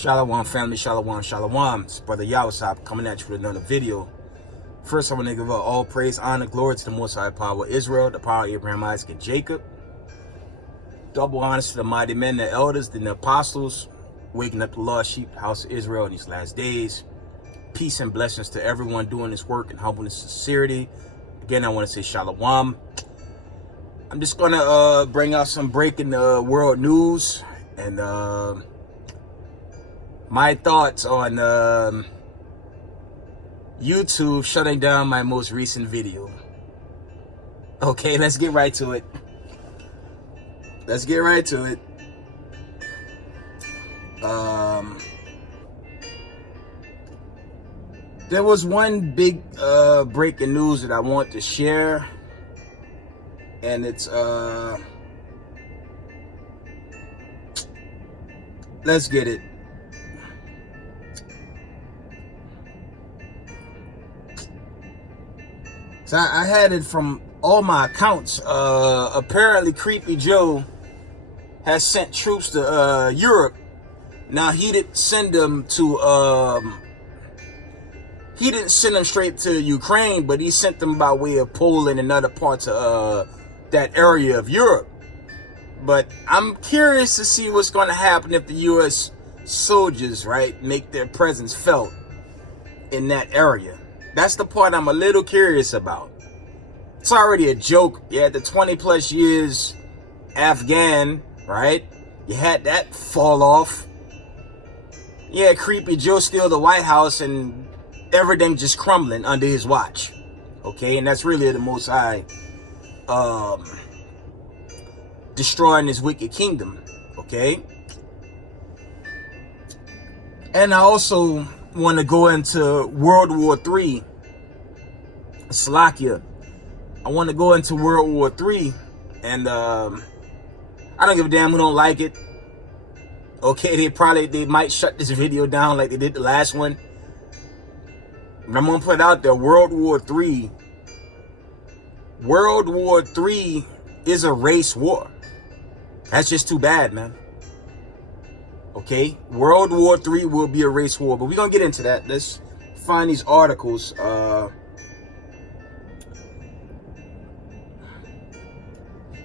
Shalom family, shalom, shalom. It's Brother Yawasop coming at you with another video. First, I want to give all praise, honor, glory to the Most High Power of Israel, the power of Abraham, Isaac, and Jacob. Double honors to the mighty men, the elders, the apostles, waking up the lost sheep, the house of Israel in these last days. Peace and blessings to everyone doing this work in humbleness and sincerity. Again, I want to say shalom. I'm just going to bring out some breaking world news and my thoughts on YouTube shutting down my most recent video. Okay, let's get right to it. There was one big breaking news that I want to share, and it's let's get it. So I had it from all my accounts. Apparently Creepy Joe has sent troops to Europe. Now he didn't send them to he didn't send them straight to Ukraine, but he sent them by way of Poland and other parts of that area of Europe. But I'm curious to see what's going to happen if the U.S. soldiers, right, make their presence felt in that area. That's the part I'm a little curious about. It's already a joke. You had the 20 plus years Afghan, right? You had that fall off. Yeah, Creepy Joe steal the White House and everything just crumbling under his watch. Okay, and that's really the Most High destroying his wicked kingdom. Okay. And I also want to go into World War III. Slovakia. I want to go into World War III, and I don't give a damn who don't like it. Okay, they might shut this video down like they did the last one. But I'm gonna put it out there. World War III is a race war. That's just too bad, man. Okay, World War III will be a race war, but we're gonna get into that. Let's find these articles.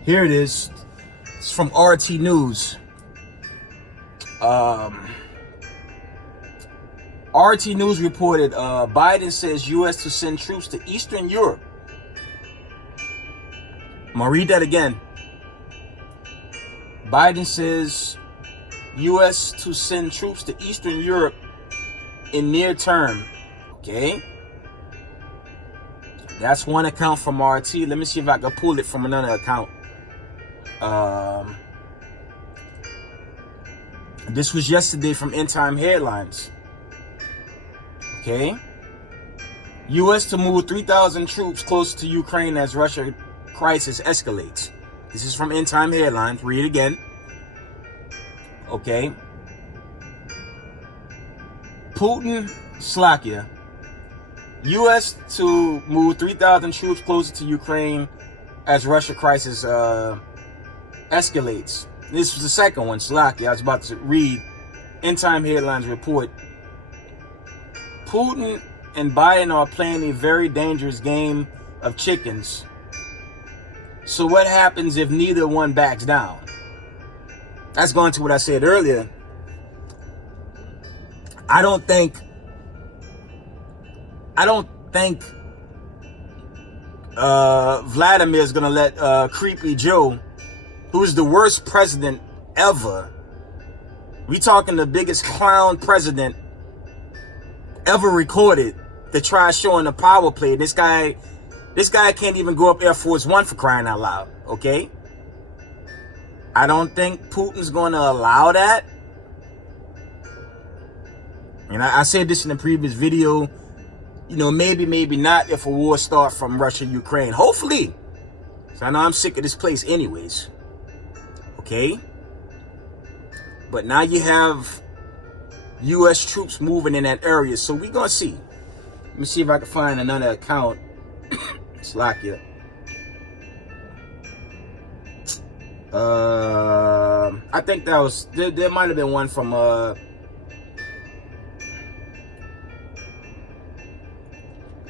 Here it is. It's from RT News. RT News reported Biden says U.S. to send troops to Eastern Europe. I'm gonna read that again. Biden says U.S. to send troops to Eastern Europe in near term. Okay. That's one account from RT. Let me see if I can pull it from another account. This was yesterday from End Time Headlines. Okay. U.S. to move 3,000 troops closer to Ukraine as Russia crisis escalates. This is from End Time Headlines. Read it again. Okay. Putin, Slovakia. U.S. to move 3,000 troops closer to Ukraine as Russia crisis escalates. This was the second one, Slovakia. I was about to read End Time Headlines report. Putin and Biden are playing a very dangerous game of chickens. So what happens if neither one backs down? That's going to what I said earlier. I don't think Vladimir is going to let Creepy Joe, who is the worst president ever. We talking the biggest clown president ever recorded, to try showing the power play. This guy can't even go up Air Force One, for crying out loud. Okay. I don't think Putin's going to allow that. And I said this in the previous video. You know, maybe not if a war starts from Russia, Ukraine. Hopefully. So I know I'm sick of this place anyways. Okay. But now you have U.S. troops moving in that area. So we're going to see. Let me see if I can find another account. Slovakia. I think that was, there might have been one from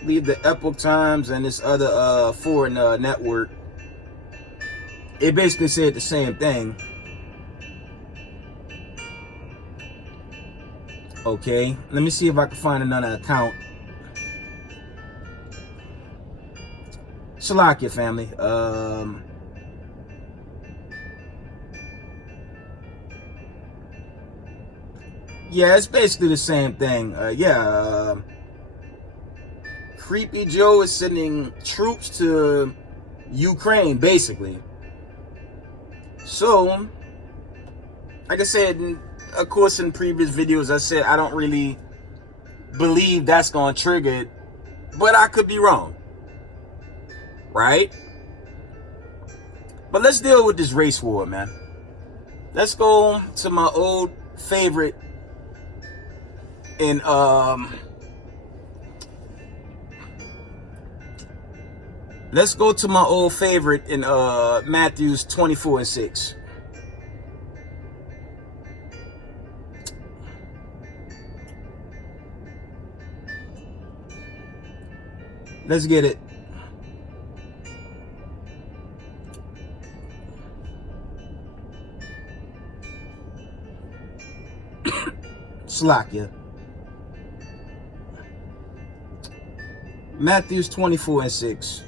believe the Epoch Times and this other foreign network, it basically said the same thing. Okay, let me see if I can find another account. Shalakia family. Yeah, it's basically the same thing. Creepy Joe is sending troops to Ukraine, basically. So, like I said, of course, in previous videos, I said I don't really believe that's going to trigger it, but I could be wrong, right? But let's deal with this race war, man. Let's go to my old favorite in let's go to my old favorite in Matthews 24:6. Let's get it. Slakia. Matthews 24:6.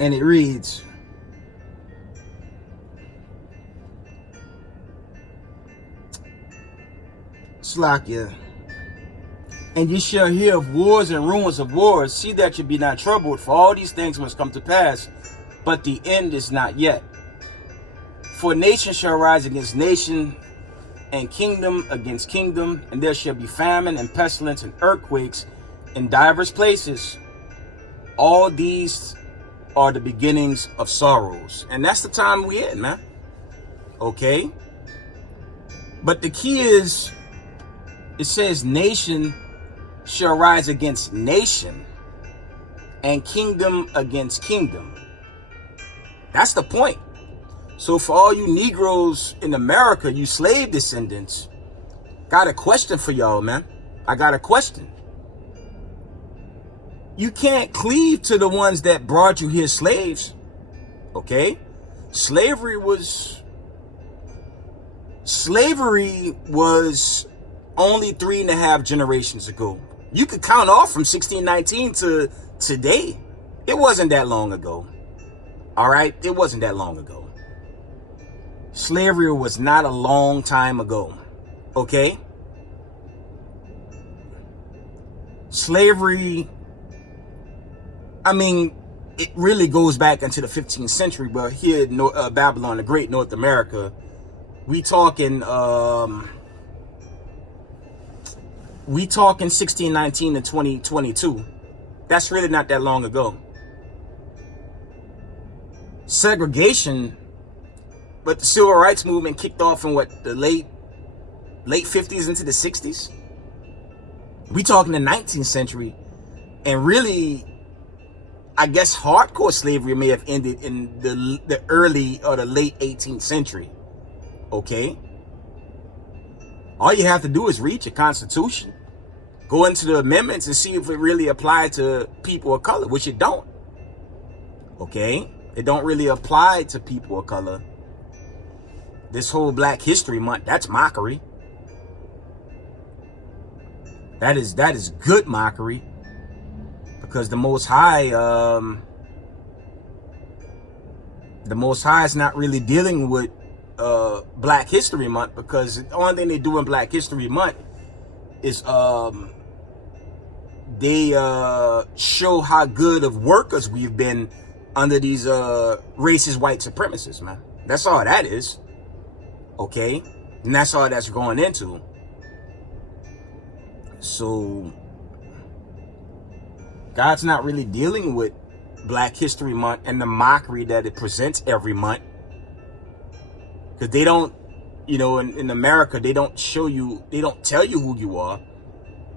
And it reads, Slakia. And ye shall hear of wars and rumors of wars. See that you be not troubled, for all these things must come to pass, but the end is not yet. For nation shall rise against nation, and kingdom against kingdom, and there shall be famine and pestilence and earthquakes in divers places. All these are the beginnings of sorrows. And that's the time we in, man. Okay? But the key is, it says nation shall rise against nation, and kingdom against kingdom. That's the point. So for all you Negroes in America, you slave descendants, got a question for y'all, man. I got a question. You can't cleave to the ones that brought you here slaves. Okay? Slavery was only 3.5 generations ago. You could count off from 1619 to today. It wasn't that long ago. All right? It wasn't that long ago. Slavery was not a long time ago. Okay? Slavery, I mean, it really goes back into the 15th century, but here in Babylon the Great, North America, we talking 1619 to 2022. That's really not that long ago. Segregation, but the civil rights movement kicked off in what, the late 50s into the 60s? We talking the 19th century, and really, I guess hardcore slavery may have ended in the early or the late 18th century. Okay? All you have to do is read your Constitution, go into the amendments and see if it really applied to people of color, which it don't. Okay? It don't really apply to people of color. This whole Black History Month, that's mockery. That is good mockery. Because the Most High is not really dealing with Black History Month, because the only thing they do in Black History Month is they show how good of workers we've been under these racist white supremacists, man. That's all that is. Okay? And that's all that's going into. So God's not really dealing with Black History Month and the mockery that it presents every month. Because they don't, in America, they don't show you, they don't tell you who you are.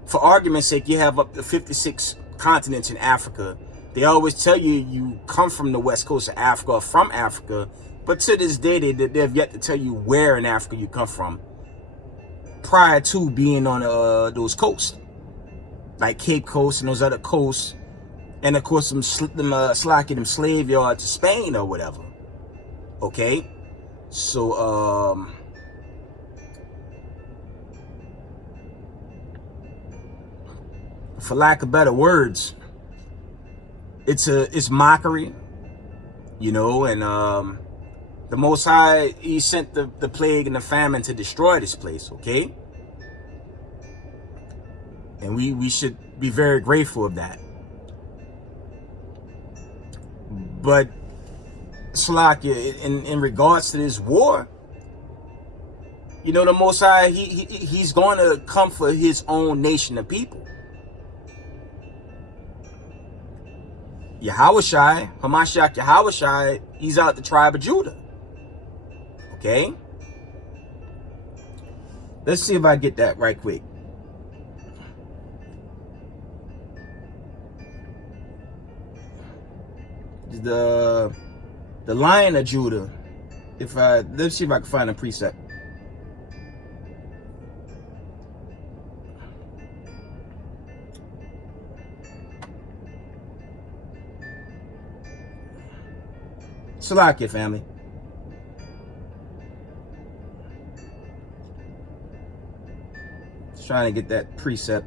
For argument's sake, you have up to 56 continents in Africa. They always tell you you come from the west coast of Africa or from Africa. But to this day, they've yet to tell you where in Africa you come from. prior to being on those coasts, like Cape Coast and those other coasts, and of course them slave yard to Spain or whatever. Okay, so for lack of better words, it's mockery, you know. And the Most High, he sent the plague and the famine to destroy this place. Okay, and we should be very grateful of that. But Salakia, in regards to this war, you know, the Most High, he's going to come for his own nation of people. Yahushai, Hamashiach Yahushai, he's out the tribe of Judah. Okay? Let's see if I get that right quick. The Lion of Judah. Let's see if I can find a precept. Salakia, family. Just trying to get that precept.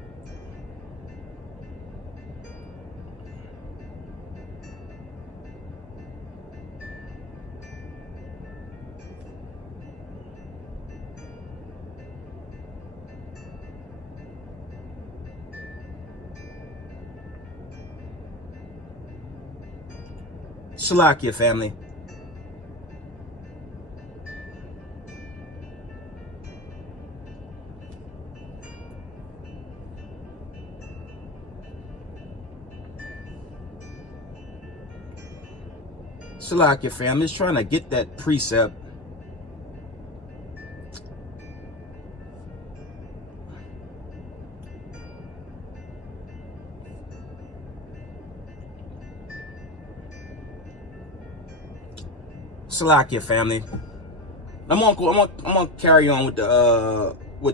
Salakia, family. Salakia, family. Just trying to get that precept. Salakia, family. I'm gonna carry on with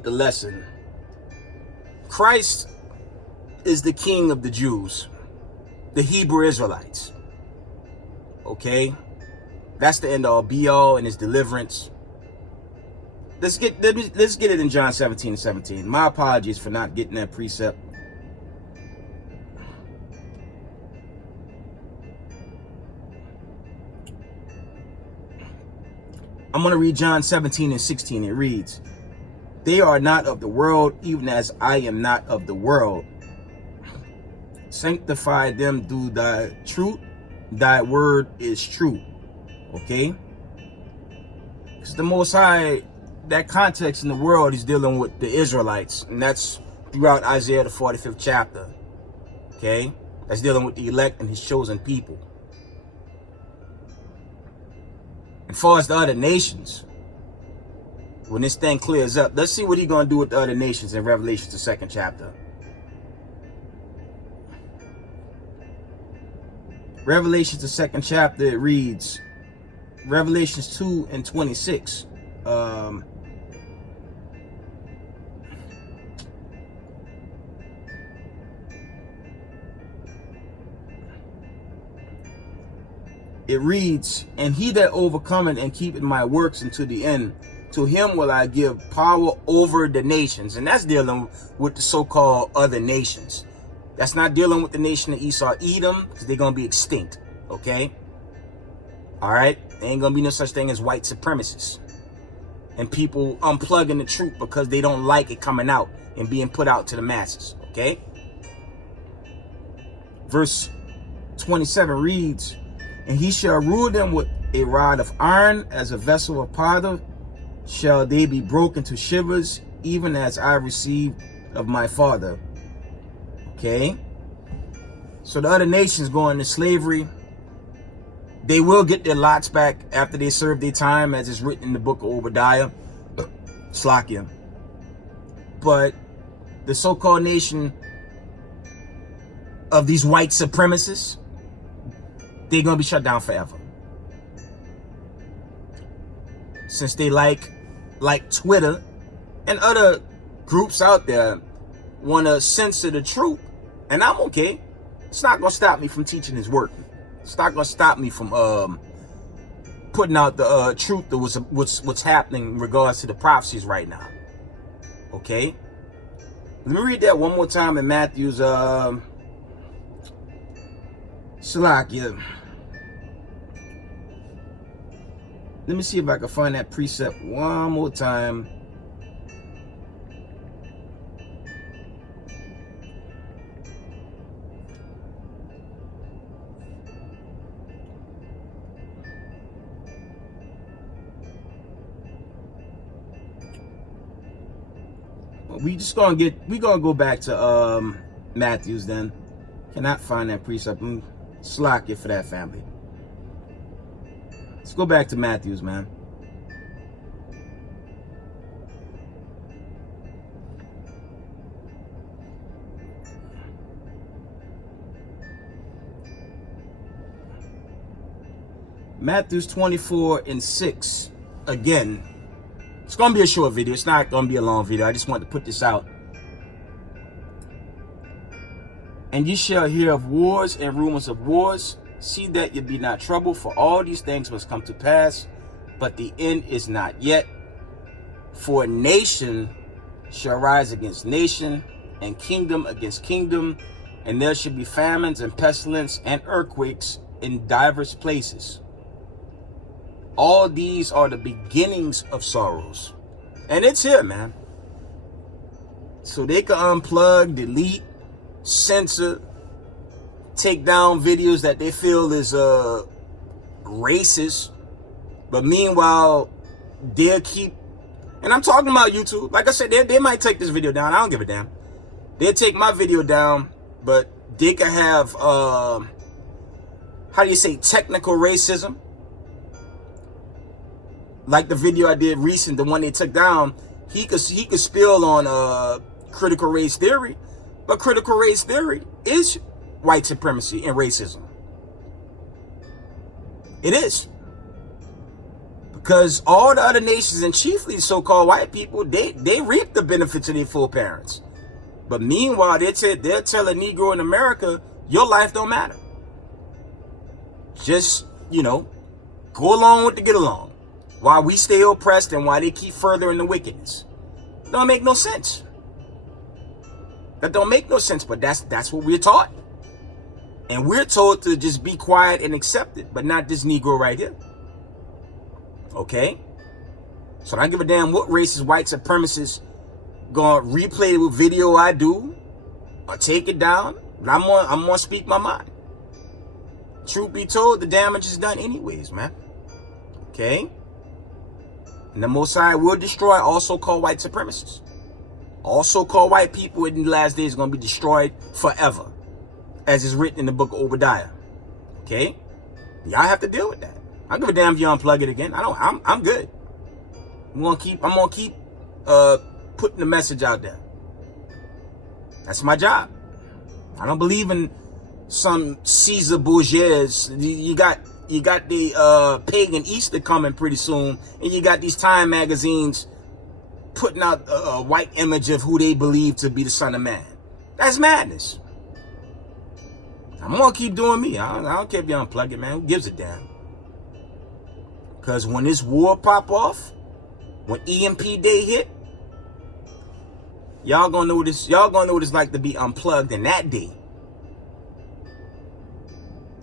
the lesson. Christ is the King of the Jews, the Hebrew Israelites. Okay, that's the end all be all in his deliverance. Let's get it in John 17:17. My apologies for not getting that precept. I'm going to read John 17:16. It reads, "They are not of the world, even as I am not of the world. Sanctify them through thy truth. Thy word is true." Okay? Because the Most High, that context in the world is dealing with the Israelites. And that's throughout Isaiah, the 45th chapter. Okay? That's dealing with the elect and his chosen people. As far as the other nations, when this thing clears up, let's see what he's going to do with the other nations in Revelation, the 2nd chapter. Revelation, the 2nd chapter, it reads, Revelations 2:26. It reads, "And he that overcometh and keepeth my works unto the end, to him will I give power over the nations." And that's dealing with the so-called other nations. That's not dealing with the nation of Esau, Edom, because they're going to be extinct. Okay? All right? There ain't going to be no such thing as white supremacists. And people unplugging the truth because they don't like it coming out and being put out to the masses. Okay? Verse 27 reads, "And he shall rule them with a rod of iron, as a vessel of potter shall they be broken to shivers, even as I received of my Father." Okay? So the other nations going into slavery, they will get their lots back after they serve their time, as is written in the book of Obadiah. Slakia. But the so-called nation of these white supremacists, they're going to be shut down forever. Since they like Twitter and other groups out there want to censor the truth, and I'm okay. It's not going to stop me from teaching his word. It's not going to stop me from putting out the truth that what's happening in regards to the prophecies right now. Okay? Let me read that one more time in Matthew's Salakia. Let me see if I can find that precept one more time. We gonna go back to Matthew's then. Cannot find that precept. Slack it for that, family. Let's go back to Matthew's, man. Matthew's 24:6. Again, it's going to be a short video. It's not going to be a long video. I just want to put this out. And ye shall hear of wars and rumors of wars. See that ye be not troubled, for all these things must come to pass, but the end is not yet. For nation shall rise against nation, and kingdom against kingdom, and there shall be famines and pestilence and earthquakes in divers places. All these are the beginnings of sorrows. And it's here, man. So they can unplug, delete, censor, take down videos that they feel is racist. But meanwhile, they'll keep, and I'm talking about YouTube. Like I said, they might take this video down. I don't give a damn. They'll take my video down, but they can have, how do you say, technical racism. Like the video I did recent, the one they took down, he could spill on critical race theory, but critical race theory is white supremacy and racism. It is. Because all the other nations, and chiefly so-called white people, they reap the benefits of their full parents. But meanwhile, they'll tell a Negro in America, your life don't matter. Just, go along with the get along. While we stay oppressed and while they keep furthering the wickedness. Don't make no sense. That don't make no sense, but that's what we're taught. And we're told to just be quiet and accept it, but not this Negro right here. Okay? So I don't give a damn what racist white supremacists gonna replay the video I do or take it down. I'm gonna speak my mind. Truth be told, the damage is done anyways, man. Okay? And the Most High will destroy also called white supremacists. Also called white people in the last days are going to be destroyed forever. As is written in the book of Obadiah. Okay? Y'all have to deal with that. I don't give a damn if you unplug it again. I'm good. I'm gonna keep putting the message out there. That's my job. I don't believe in some Caesar Borgias. You got the pagan Easter coming pretty soon, and you got these Time magazines putting out a white image of who they believe to be the Son of Man. That's madness. I'm gonna keep doing me. I don't care if you unplug it, man. Who gives a damn? Because when this war pop off, when EMP day hit, y'all gonna know what it's like to be unplugged in that day.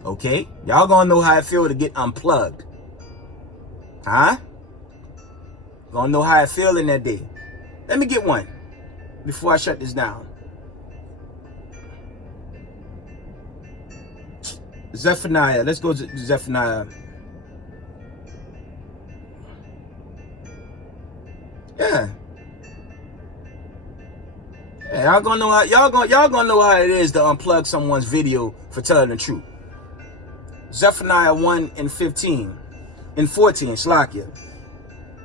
Okay? Y'all gonna know how it feel to get unplugged. Huh? Gonna know how it feel in that day. Let me get one before I shut this down. Zephaniah. Let's go to Zephaniah. Yeah. Y'all gonna know how it is to unplug someone's video for telling the truth. Zephaniah 1:15 and 14, Slakia.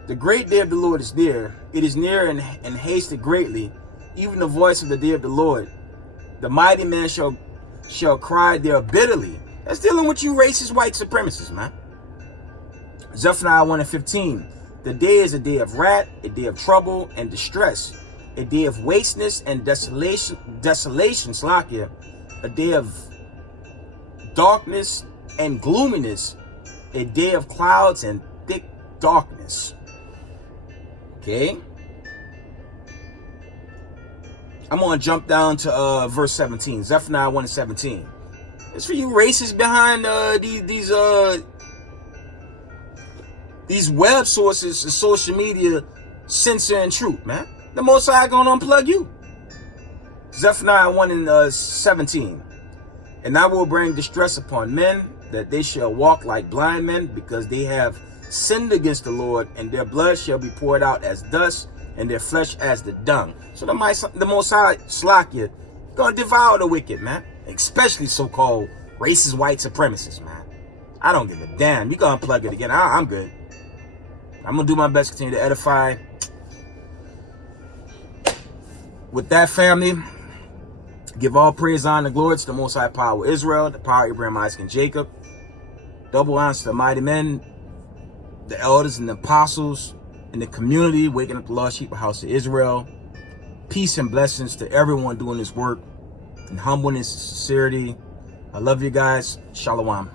The great day of the Lord is near. It is near and hasted greatly, even the voice of the day of the Lord. The mighty man shall cry there bitterly. That's dealing with you racist white supremacists, man. Zephaniah 1:15. The day is a day of wrath, a day of trouble and distress, a day of wasteness and desolation, Slakia, a day of darkness and gloominess, a day of clouds and thick darkness. Okay? I'm going to jump down to verse 17. Zephaniah 1:17. It's for you racists behind these web sources and social media censoring truth, man. The Most High going to unplug you. Zephaniah 1:17. And I will bring distress upon men, that they shall walk like blind men, because they have sinned against the Lord, and their blood shall be poured out as dust, and their flesh as the dung. So the Most High, Slakia, gonna devour the wicked, man. Especially so-called racist white supremacists, man. I don't give a damn. You gonna unplug it again. I'm good. I'm gonna do my best to continue to edify. With that, family, give all praise, honor, and glory to the Most High Power of Israel, the power of Abraham, Isaac, and Jacob. Double honor to the mighty men, the elders and the apostles in the community, waking up the lost sheep of the house of Israel. Peace and blessings to everyone doing this work in humbleness and sincerity. I love you guys. Shalom.